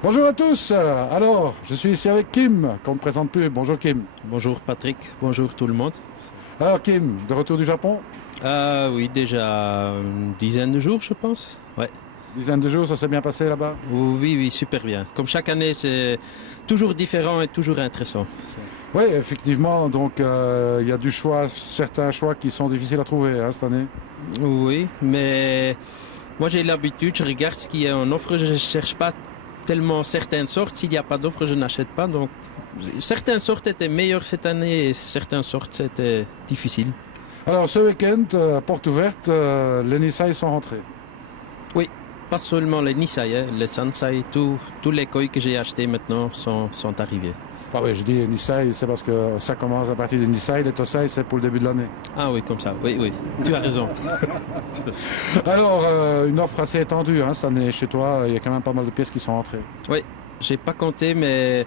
Bonjour à tous. Alors, je suis ici avec Kim, qu'on ne présente plus. Bonjour Kim. Bonjour Patrick, bonjour tout le monde. Alors Kim, de retour du Japon? Oui, déjà une dizaine de jours, je pense. Ouais. Dizaine de jours, ça s'est bien passé là-bas? Oui, oui, super bien. Comme chaque année, c'est toujours différent et toujours intéressant. Oui, effectivement. Donc, il y a du choix, certains choix qui sont difficiles à trouver cette année. Oui, mais moi j'ai l'habitude, je regarde ce qui est en offre, je ne cherche pas tellement certaines sortes. S'il n'y a pas d'offre, je n'achète pas. Donc, certaines sortes étaient meilleures cette année et certaines sortes c'était difficile. Alors, ce week-end, porte ouverte, les Nissan sont rentrés. Oui, pas seulement les Nisai, hein, les Sansai, tous les koi que j'ai achetés maintenant sont arrivés. Enfin, oui, je dis Nissan, c'est parce que ça commence à partir de Nissan. Les Tosai, c'est pour le début de l'année. Ah oui, comme ça, oui, oui, tu as raison. Alors, une offre assez étendue cette année chez toi. Il y a quand même pas mal de pièces qui sont rentrées. Oui, j'ai pas compté, mais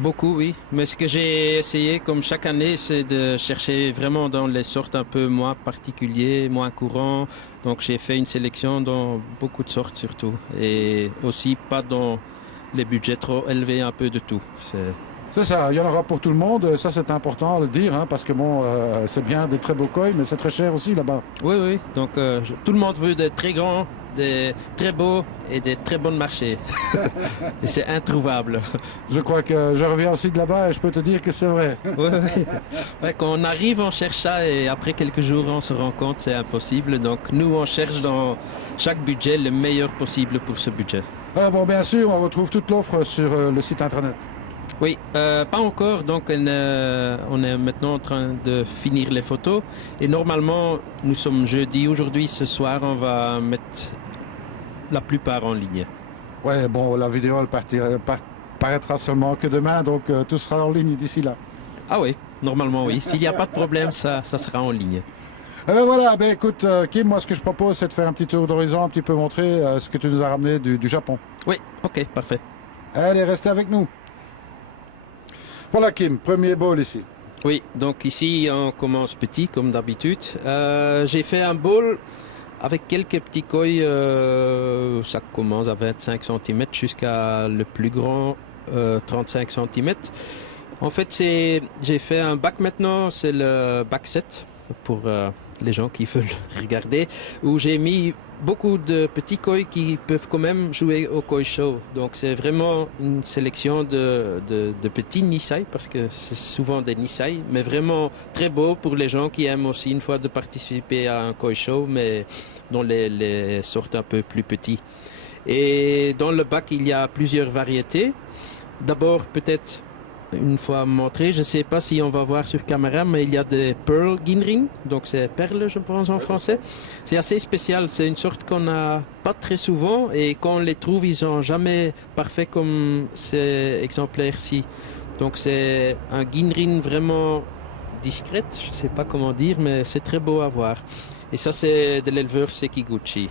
beaucoup, oui. Mais ce que j'ai essayé, comme chaque année, c'est de chercher vraiment dans les sortes un peu moins particulières, moins courantes. Donc j'ai fait une sélection dans beaucoup de sortes surtout. Et aussi pas dans les budgets trop élevés, un peu de tout. C'est ça, il y en aura pour tout le monde, ça c'est important à le dire, parce que bon, c'est bien des très beaux koi, mais c'est très cher aussi là-bas. Oui, oui, donc tout le monde veut des très grands, des très beaux et des très bons marchés. Et c'est introuvable. Je crois que je reviens aussi de là-bas et je peux te dire que c'est vrai. Oui, oui. Ouais, quand on arrive, on cherche ça et après quelques jours, on se rend compte que c'est impossible. Donc nous, on cherche dans chaque budget le meilleur possible pour ce budget. Ah, bon, bien sûr, on retrouve toute l'offre sur le site internet. Oui, pas encore. Donc, on est maintenant en train de finir les photos. Et normalement, nous sommes jeudi. Aujourd'hui, ce soir, on va mettre la plupart en ligne. Ouais, bon, la vidéo elle paraîtra seulement que demain, donc tout sera en ligne d'ici là. Ah oui, normalement, oui. S'il n'y a pas de problème, ça sera en ligne. Voilà, ben écoute, Kim, moi ce que je propose, c'est de faire un petit tour d'horizon, un petit peu montrer ce que tu nous as ramené du Japon. Oui, ok, parfait. Allez, restez avec nous. Voilà, Kim, premier bowl ici. Oui, donc ici, on commence petit, comme d'habitude. J'ai fait un bowl avec quelques petits koi. Ça commence à 25 cm jusqu'à le plus grand, 35 cm. En fait, j'ai fait un bac maintenant, c'est le bac 7 pour les gens qui veulent regarder, où j'ai mis beaucoup de petits koi qui peuvent quand même jouer au koi show. Donc c'est vraiment une sélection de petits Nisai, parce que c'est souvent des Nisai, mais vraiment très beau pour les gens qui aiment aussi une fois de participer à un koi show, mais dans les sortes un peu plus petits. Et dans le bac, il y a plusieurs variétés. D'abord, peut-être une fois montré, je ne sais pas si on va voir sur caméra, mais il y a des Pearl Ginrin, donc c'est perles, je pense en français. C'est assez spécial, c'est une sorte qu'on n'a pas très souvent et quand on les trouve, ils sont jamais parfaits comme ces exemplaires-ci. Donc c'est un Ginrin vraiment discrète, je ne sais pas comment dire, mais c'est très beau à voir. Et ça, c'est de l'éleveur Sekiguchi.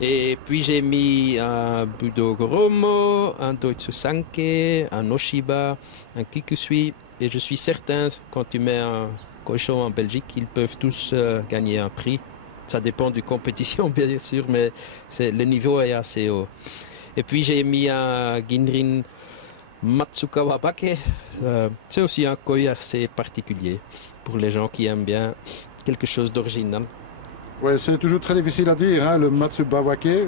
Et puis j'ai mis un Budo Goromo, un Doitsu Sanke, un Oshiba, un Kikusui. Et je suis certain, quand tu mets un cochon en Belgique, ils peuvent tous gagner un prix. Ça dépend de compétition, bien sûr, mais le niveau est assez haut. Et puis j'ai mis un Ginrin Matsukawa Bake. C'est aussi un koi assez particulier pour les gens qui aiment bien quelque chose d'original. Ouais, c'est toujours très difficile à dire, le Matsubawake.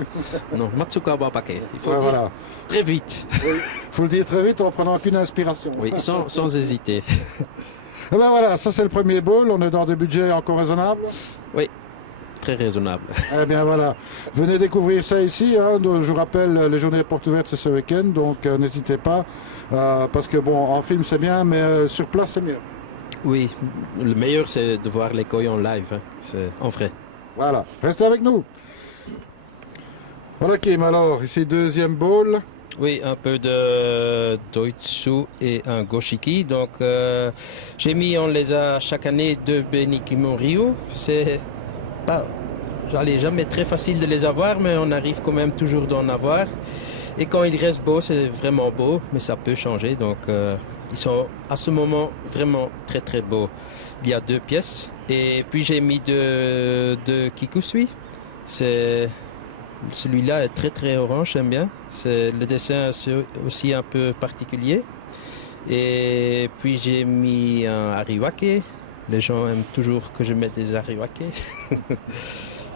Non, Matsukawa Bake. Il faut Ouais, le dire voilà. très vite. Il faut le dire très vite en prenant aucune inspiration. Oui, sans hésiter. Et ben voilà, ça c'est le premier bowl, on est dans des budgets encore raisonnables. Oui, très raisonnable. Eh bien voilà, venez découvrir ça ici. Donc, je vous rappelle, les journées portes ouvertes c'est ce week-end, donc n'hésitez pas. Parce que bon, en film c'est bien, mais sur place c'est mieux. Oui, le meilleur c'est de voir les koi en live, c'est en vrai. Voilà, restez avec nous. Voilà Kim, alors ici deuxième bowl. Oui, un peu de Doitsu et un Goshiki. Donc j'ai mis, on les a chaque année, deux Benikimon Ryo. C'est pas, jamais très facile de les avoir, mais on arrive quand même toujours d'en avoir. Et quand ils restent beaux, c'est vraiment beau, mais ça peut changer. Donc ils sont à ce moment vraiment très très beaux. Il y a deux pièces. Et puis j'ai mis de Kikusui. C'est Celui-là est très très orange, j'aime bien. Le dessin est aussi un peu particulier. Et puis j'ai mis un ariwake. Les gens aiment toujours que je mette des ariwake.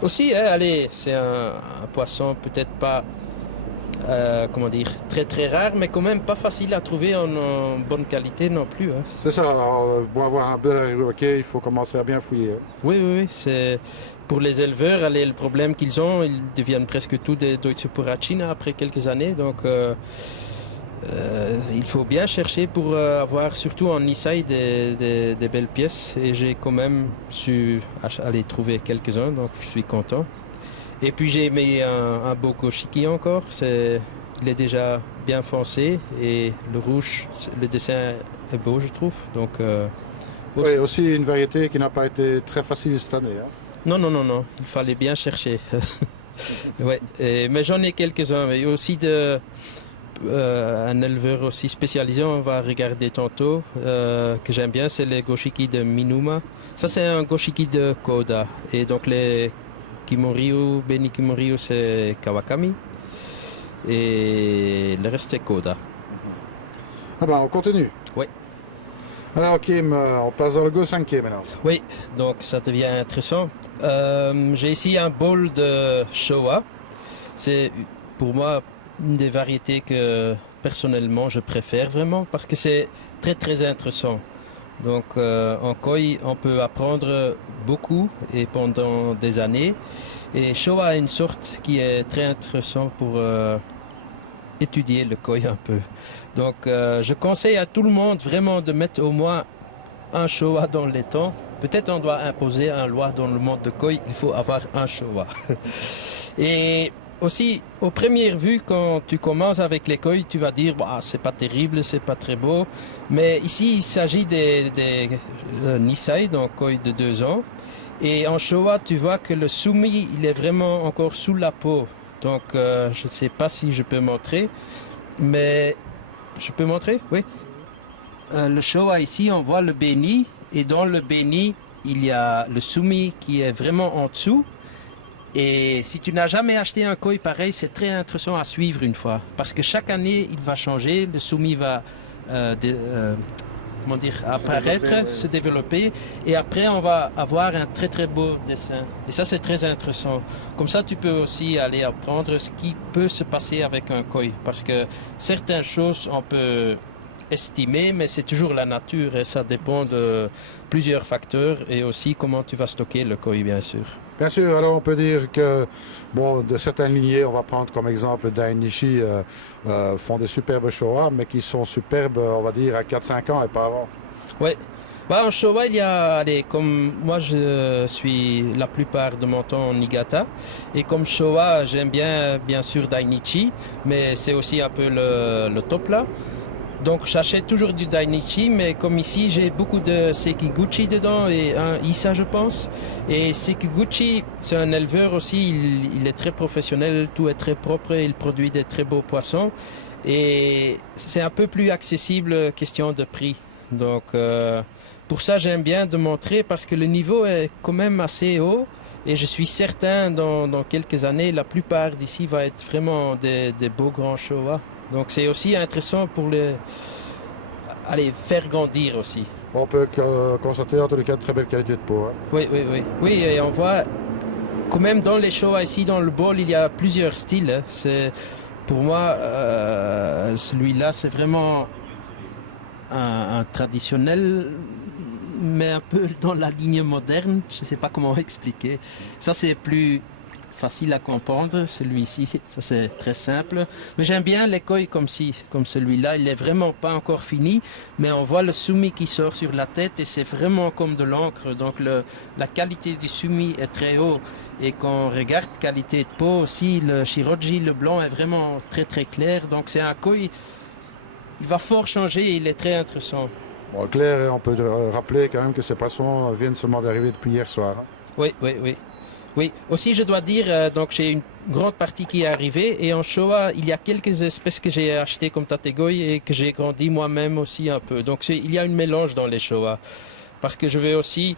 Aussi, allez, c'est un poisson peut-être pas, comment dire, très très rare, mais quand même pas facile à trouver en bonne qualité non plus. Hein. C'est ça, alors, pour avoir un bel ariwake, il faut commencer à bien fouiller. Oui, oui, oui, c'est pour les éleveurs, allez, le problème qu'ils ont, ils deviennent presque tous des Deutsche Puracina après quelques années, donc il faut bien chercher pour avoir surtout en Nisei des belles pièces, et j'ai quand même su aller trouver quelques-uns, donc je suis content. Et puis j'ai mis un beau goshiki encore, il est déjà bien foncé, et le rouge, le dessin est beau je trouve, donc... Oui, aussi une variété qui n'a pas été très facile cette année. Hein. Non, non, non, non, il fallait bien chercher. Ouais, mais j'en ai quelques-uns, mais aussi un éleveur aussi spécialisé, on va regarder tantôt, que j'aime bien, c'est les goshiki de Minuma. Ça c'est un goshiki de Koda, et donc les Kimoryu, Beni Kimoryu c'est Kawakami, et le reste c'est Koda. Ah ben, on continue. Oui. Alors Kim, on passe dans le Go 5e maintenant. Oui, donc ça devient intéressant. J'ai ici un bowl de Showa. C'est pour moi une des variétés que personnellement je préfère vraiment parce que c'est très très intéressant. Donc en koi on peut apprendre beaucoup et pendant des années. Et Showa est une sorte qui est très intéressant pour étudier le koi un peu. Donc je conseille à tout le monde vraiment de mettre au moins un Showa dans les temps. Peut-être on doit imposer une loi dans le monde de koi, il faut avoir un Showa. Et aussi, aux premières vues, quand tu commences avec les koi, tu vas dire bah, c'est pas terrible, c'est pas très beau. Mais ici, il s'agit des Nisei, donc koi de 2 ans. Et en Showa, tu vois que le sumi, il est vraiment encore sous la peau. Donc, je ne sais pas si je peux montrer, mais je peux montrer, oui. Le Showa ici, on voit le beni, et dans le beni, il y a le sumi qui est vraiment en dessous. Et si tu n'as jamais acheté un koi pareil, c'est très intéressant à suivre une fois, parce que chaque année, il va changer, le sumi va comment dire, apparaître, se développer, et après on va avoir un très très beau dessin. Et ça c'est très intéressant. Comme ça tu peux aussi aller apprendre ce qui peut se passer avec un koi, parce que certaines choses on peut estimer, mais c'est toujours la nature et ça dépend de plusieurs facteurs et aussi comment tu vas stocker le koi bien sûr. Bien sûr, alors on peut dire que bon, de certaines lignées, on va prendre comme exemple Dainichi, font des superbes Showa, mais qui sont superbes, on va dire, à 4-5 ans et pas avant. Oui. Bah, en Showa, il y a, allez, comme moi je suis la plupart de mon temps en Niigata, et comme Showa, j'aime bien sûr Dainichi, mais c'est aussi un peu le top là. Donc j'achète toujours du Dainichi, mais comme ici j'ai beaucoup de Sekiguchi dedans et un Issa je pense. Et Sekiguchi c'est un éleveur aussi, il est très professionnel, tout est très propre, il produit des très beaux poissons. Et c'est un peu plus accessible question de prix. Donc pour ça j'aime bien de montrer parce que le niveau est quand même assez haut. Et je suis certain dans quelques années, la plupart d'ici va être vraiment des beaux grands Showa. Donc c'est aussi intéressant pour les faire grandir aussi. On peut constater en tous les cas de très belle qualité de peau. Hein. Oui, oui, oui. Oui, et on voit quand même dans les Showa ici, dans le bowl, il y a plusieurs styles. Hein. C'est, pour moi, celui-là, c'est vraiment un traditionnel, mais un peu dans la ligne moderne. Je ne sais pas comment expliquer. Ça, c'est plus facile à comprendre, celui-ci, ça c'est très simple. Mais j'aime bien les koi comme celui-là, il est vraiment pas encore fini, mais on voit le sumi qui sort sur la tête et c'est vraiment comme de l'encre. Donc la qualité du sumi est très haut. Et quand on regarde qualité de peau aussi, le shiroji, le blanc est vraiment très très clair. Donc c'est un koi, il va fort changer et il est très intéressant. Bon, clair, on peut rappeler quand même que ces poissons viennent seulement d'arriver depuis hier soir. Hein. Oui, oui, oui. Oui, aussi je dois dire, donc j'ai une grande partie qui est arrivée et en Showa, il y a quelques espèces que j'ai achetées comme Tategoi et que j'ai grandi moi-même aussi un peu. Donc il y a un mélange dans les Showa parce que je veux aussi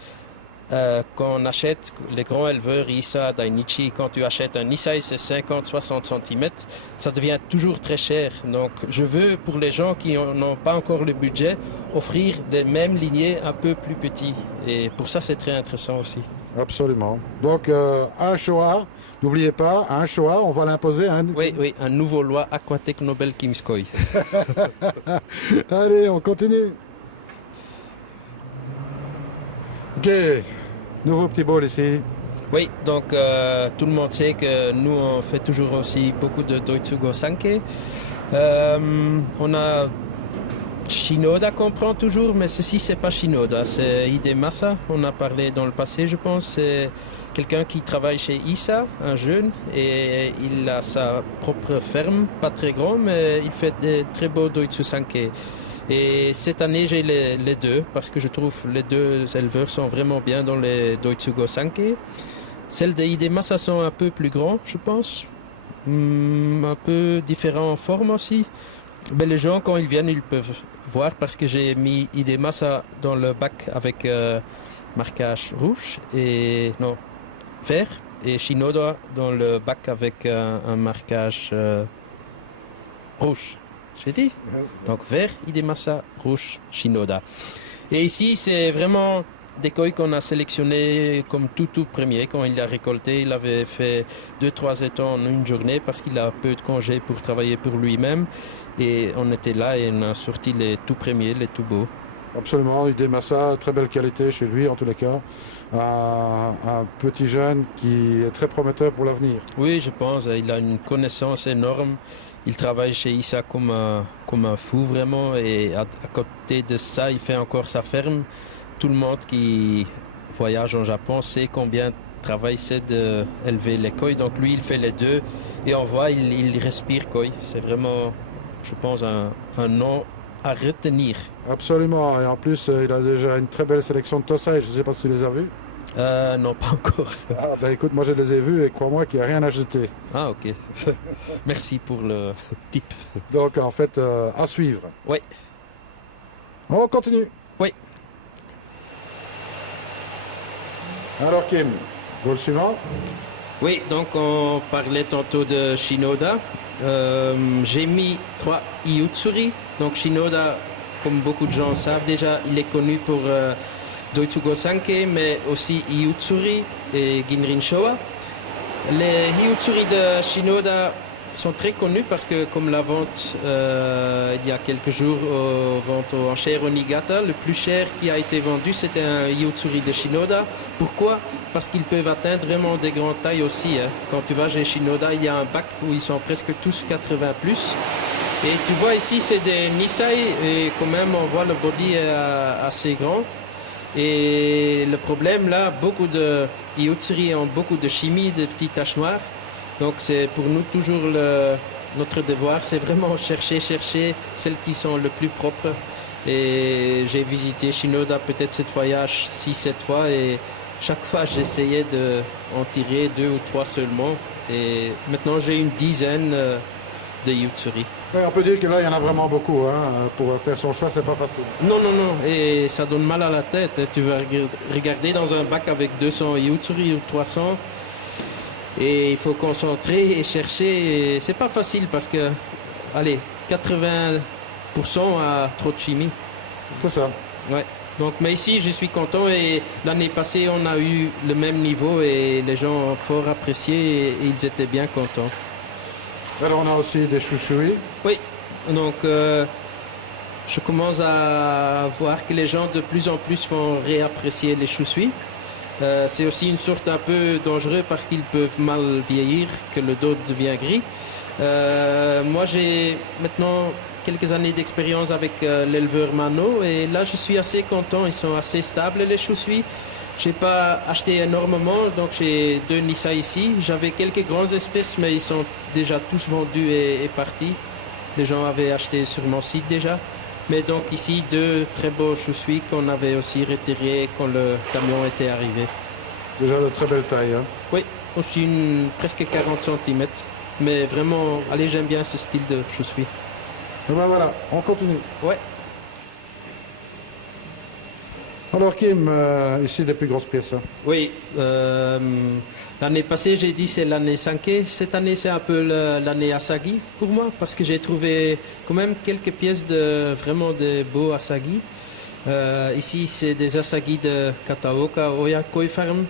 quand on achète les grands éleveurs Issa, Dainichi, quand tu achètes un Issa, c'est 50-60 cm, ça devient toujours très cher. Donc je veux, pour les gens qui n'ont pas encore le budget, offrir des mêmes lignées un peu plus petits. Et pour ça, c'est très intéressant aussi. Absolument. Donc un Showa, n'oubliez pas, un Showa, on va l'imposer. Oui, un nouveau loi Aquatech Nobel Kimskoi. Allez, on continue. Ok, nouveau petit bol ici. Oui, donc tout le monde sait que nous on fait toujours aussi beaucoup de Doitsugo Sanke. On a Shinoda qu'on prend toujours, mais ceci c'est pas Shinoda, c'est Hidemasa. On a parlé dans le passé, je pense. C'est quelqu'un qui travaille chez Issa, un jeune, et il a sa propre ferme, pas très grand, mais il fait des très beaux Doitsu Sanke. Et cette année, j'ai les deux parce que je trouve les deux éleveurs sont vraiment bien dans les Doitsugo Sanke. Celles de Hidemasa sont un peu plus grands, je pense. Un peu différents en forme aussi. Mais les gens, quand ils viennent, ils peuvent voir parce que j'ai mis Hidemasa dans le bac avec marquage rouge et non, vert, et Shinoda dans le bac avec un marquage rouge. J'ai dit. Donc vert, Hidemasa, rouge, Shinoda. Et ici, c'est vraiment des koi qu'on a sélectionnés comme tout premier. Quand il a récolté, il avait fait 2-3 étangs en une journée parce qu'il a peu de congés pour travailler pour lui-même. Et on était là et on a sorti les tout premiers, les tout beaux. Absolument, Hidemasa, très belle qualité chez lui en tous les cas. Un petit jeune qui est très prometteur pour l'avenir. Oui, je pense. Il a une connaissance énorme. Il travaille chez Issa comme un fou vraiment. Et à côté de ça, il fait encore sa ferme. Tout le monde qui voyage en Japon sait combien de travail c'est d'élever les koi. Donc lui, il fait les deux. Et on voit, il respire koi. C'est vraiment, je pense, un nom à retenir. Absolument. Et en plus, il a déjà une très belle sélection de Tosai. Je ne sais pas si tu les as vus. Non, pas encore. Ah, ben écoute, moi je les ai vus et crois-moi qu'il n'y a rien à jeter. Ah, ok. Merci pour le tip. Donc en fait, à suivre. Oui. On continue. Oui. Alors Kim, goal suivant. Oui, donc on parlait tantôt de Shinoda. J'ai mis 3 Iyutsuri. Donc Shinoda, comme beaucoup de gens savent déjà, il est connu pour Doitsugo Sanke, mais aussi Iyutsuri et Ginrin Showa. Les Iyutsuri de Shinoda sont très connus parce que, comme la vente il y a quelques jours, vente aux enchères au Niigata, le plus cher qui a été vendu, c'était un Iyutsuri de Shinoda. Pourquoi? Parce qu'ils peuvent atteindre vraiment des grandes tailles aussi. Hein. Quand tu vas chez Shinoda, il y a un bac où ils sont presque tous 80+. Et tu vois ici, c'est des Nisai, et quand même, on voit le body est assez grand. Et le problème là, beaucoup de Iyutsuri ont beaucoup de chimie, de petites taches noires. Donc c'est pour nous toujours notre devoir, c'est vraiment chercher celles qui sont le plus propres. Et j'ai visité Shinoda peut-être cette voyage 6-7 fois et chaque fois j'essayais d'en tirer 2 ou 3 seulement. Et maintenant j'ai une dizaine de Iyutsuri. Oui, on peut dire que là, il y en a vraiment beaucoup. Hein. Pour faire son choix, c'est pas facile. Non. Et ça donne mal à la tête. Tu vas regarder dans un bac avec 200 Iyutsuri ou 300. Et il faut concentrer et chercher. Et c'est pas facile parce que, allez, 80% a trop de chimie. C'est ça. Ouais. Donc, mais ici, je suis content. Et l'année passée, on a eu le même niveau et les gens ont fort apprécié et ils étaient bien contents. Alors, on a aussi des chouchouis. Oui, donc je commence à voir que les gens de plus en plus vont réapprécier les chouchouis. C'est aussi une sorte un peu dangereux parce qu'ils peuvent mal vieillir, que le dos devient gris. Moi, j'ai maintenant quelques années d'expérience avec l'éleveur Mano et là, je suis assez content. Ils sont assez stables, les chouchouis. Je n'ai pas acheté énormément, donc j'ai 2 Nissa ici. J'avais quelques grandes espèces, mais ils sont déjà tous vendus et partis. Les gens avaient acheté sur mon site déjà. Mais donc ici, 2 très beaux chouchouis qu'on avait aussi retirés quand le camion était arrivé. Déjà de très belle taille. Hein. Oui, aussi presque 40 cm. Mais vraiment, allez, j'aime bien ce style de chouchoui. Et ben voilà, on continue. Ouais. Alors Kim, ici les plus grosses pièces. Hein. Oui, l'année passée, j'ai dit c'est l'année Sankey. Cette année, c'est un peu l'année Asagi pour moi, parce que j'ai trouvé quand même quelques pièces de vraiment de beaux Asagi. Ici, c'est des Asagi de Kataoka Oya Koi Farm.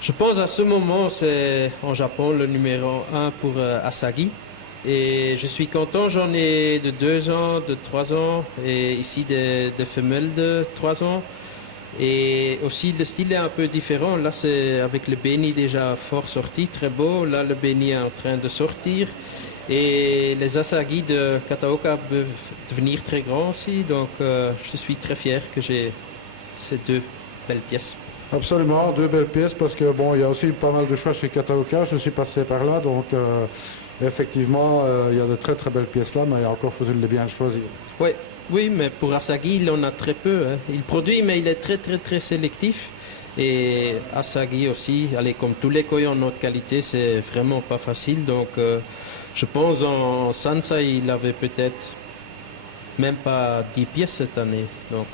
Je pense à ce moment, c'est en Japon le numéro 1 pour Asagi. Et je suis content, j'en ai de 2 ans, de 3 ans, et ici des femelles de 3 ans. Et aussi le style est un peu différent. Là, c'est avec le béni déjà fort sorti, très beau. Là, le béni est en train de sortir. Et les Asagi de Kataoka peuvent devenir très grands aussi. Donc, je suis très fier que j'ai ces 2 belles pièces. Absolument, 2 belles pièces parce que bon, il y a aussi pas mal de choix chez Kataoka. Je suis passé par là, donc effectivement, il y a de très très belles pièces là, mais encore faut-il les bien choisir. Oui. Oui, mais pour Asagi, il en a très peu. Hein. Il produit, mais il est très, très, très sélectif. Et Asagi aussi, allez, comme tous les koi en haute qualité, c'est vraiment pas facile. Donc, je pense en Sansai, il avait peut-être même pas 10 pièces cette année. Donc,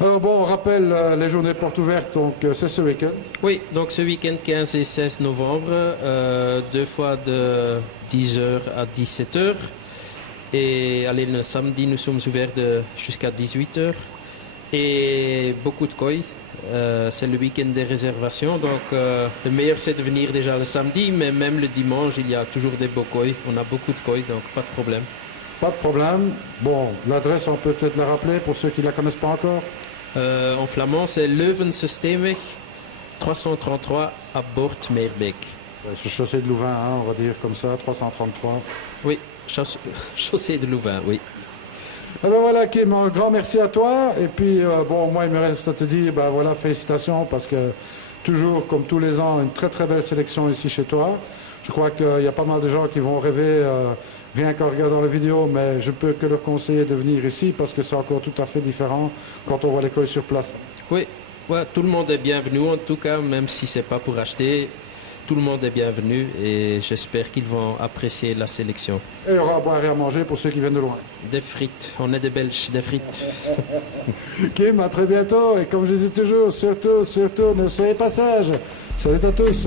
Alors bon, on rappelle les journées portes ouvertes, donc c'est ce week-end. Oui, donc ce week-end 15 et 16 novembre, 2 fois de 10h à 17h. Et allez, le samedi, nous sommes ouverts jusqu'à 18h. Et beaucoup de koi. C'est le week-end des réservations. Donc, le meilleur, c'est de venir déjà le samedi. Mais même le dimanche, il y a toujours des beaux koi. On a beaucoup de koi, donc pas de problème. Pas de problème. Bon, l'adresse, on peut peut-être la rappeler pour ceux qui ne la connaissent pas encore. En flamand, c'est Leuvense Steenweg 333 à Boort-Meerbeek. C'est chaussée de Louvain, hein, on va dire comme ça, 333. Oui, chaussée de Louvain, oui. Eh ben voilà Kim, un grand merci à toi. Et puis bon, moi il me reste à te dire, ben voilà, félicitations parce que toujours comme tous les ans, une très très belle sélection ici chez toi. Je crois qu'il y a pas mal de gens qui vont rêver rien qu'en regardant la vidéo, mais je peux que leur conseiller de venir ici parce que c'est encore tout à fait différent quand on voit les koi sur place. Oui, ouais, tout le monde est bienvenu en tout cas, même si c'est pas pour acheter. Tout le monde est bienvenu et j'espère qu'ils vont apprécier la sélection. Et il y aura à boire et à manger pour ceux qui viennent de loin. Des frites, on est des Belges, des frites. Kim, à très bientôt et comme je dis toujours, surtout, ne soyez pas sages. Salut à tous.